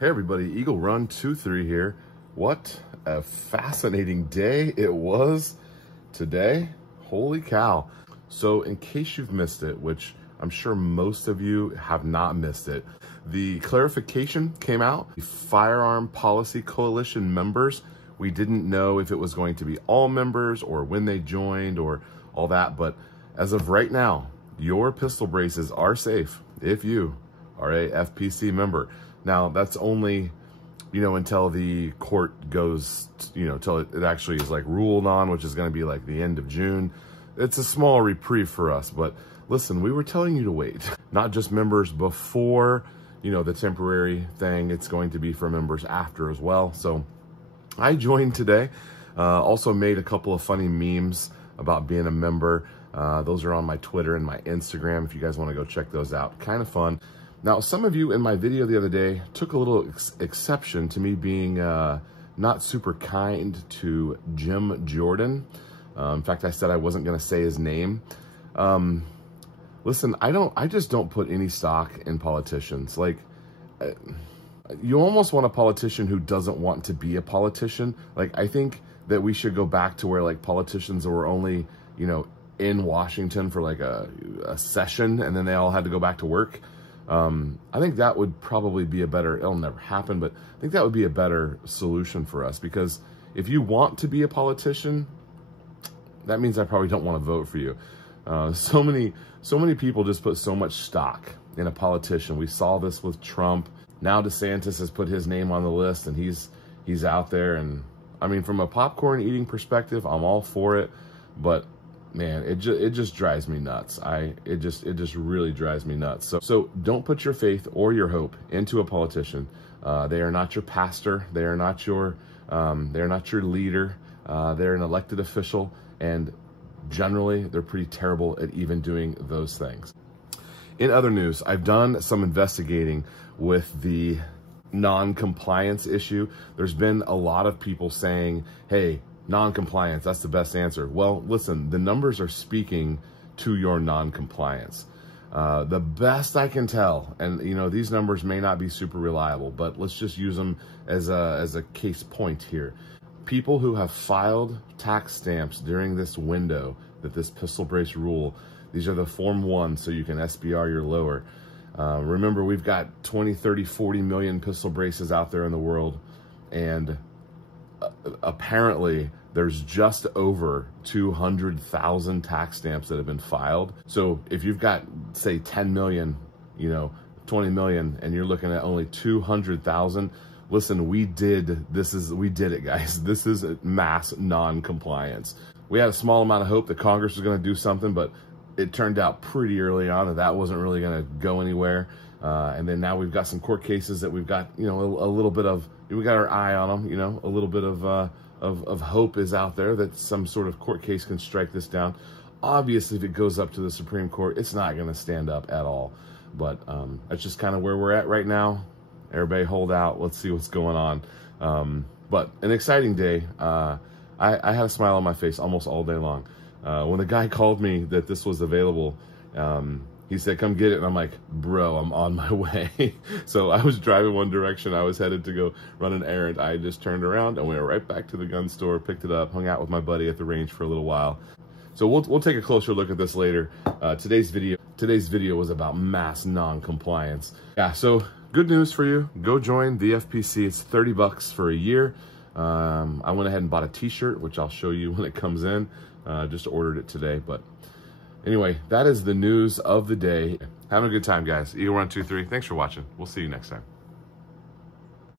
Hey everybody, Eagle Run 23 here. What a fascinating day it was today. Holy cow. So in case you've missed it, which I'm sure most of you have not missed it, the clarification came out. The Firearm Policy Coalition members, we didn't know if it was going to be all members or when they joined or all that, but as of right now, your pistol braces are safe if you are a FPC member. Now, that's only, until the court goes, till it actually is like ruled on, which is going to be like the end of June. It's a small reprieve for us, but listen, we were telling you to wait. Not just members before, the temporary thing. It's going to be for members after as well. So I joined today. Also made a couple of funny memes about being a member. Those are on my Twitter and my Instagram if you guys want to go check those out. Kind of fun. Now, some of you in my video the other day took a little exception to me being not super kind to Jim Jordan. In fact, I said I wasn't going to say his name. Listen, I just don't put any stock in politicians. Like, you almost want a politician who doesn't want to be a politician. Like, I think that we should go back to where like politicians were only, in Washington for like a session and then they all had to go back to work. I think that would probably be a better, it'll never happen, but I think that would be a better solution for us, because if you want to be a politician, that means I probably don't want to vote for you. So many people just put so much stock in a politician. We saw this with Trump. Now DeSantis has put his name on the list and he's out there. And I mean, from a popcorn eating perspective, I'm all for it, but man, it just drives me nuts. It just really drives me nuts. So don't put your faith or your hope into a politician. They are not your pastor. They are not your leader. They're an elected official, and generally they're pretty terrible at even doing those things. In other news, I've done some investigating with the non-compliance issue. There's been a lot of people saying, hey, non-compliance, that's the best answer. Well, listen, the numbers are speaking to your non-compliance. The best I can tell, and these numbers may not be super reliable, but let's just use them as a case point here. People who have filed tax stamps during this window that this pistol brace rule, these are the Form 1, so you can SBR your lower. Remember, we've got 20, 30, 40 million pistol braces out there in the world, and apparently there's just over 200,000 tax stamps that have been filed. So if you've got, say, 10 million, 20 million, and you're looking at only 200,000, listen, we did it, guys. This is mass non-compliance. We had a small amount of hope that Congress was going to do something, but it turned out pretty early on that wasn't really going to go anywhere. And then now we've got some court cases that we've got, a little bit of, we got our eye on them, a little bit of hope is out there that some sort of court case can strike this down. Obviously, if it goes up to the Supreme Court, it's not going to stand up at all. But that's just kind of where we're at right now. Everybody hold out. Let's see what's going on. But an exciting day. I had a smile on my face almost all day long. When the guy called me that this was available, he said, come get it. And I'm like, bro, I'm on my way. So I was driving one direction. I was headed to go run an errand. I just turned around and went right back to the gun store, picked it up, hung out with my buddy at the range for a little while. So we'll take a closer look at this later. Today's video was about mass non-compliance. Yeah, so good news for you. Go join the FPC. It's $30 for a year. I went ahead and bought a t-shirt, which I'll show you when it comes in. Just ordered it today, but anyway, that is the news of the day. Having a good time, guys. Eagle Run 23. Thanks for watching. We'll see you next time.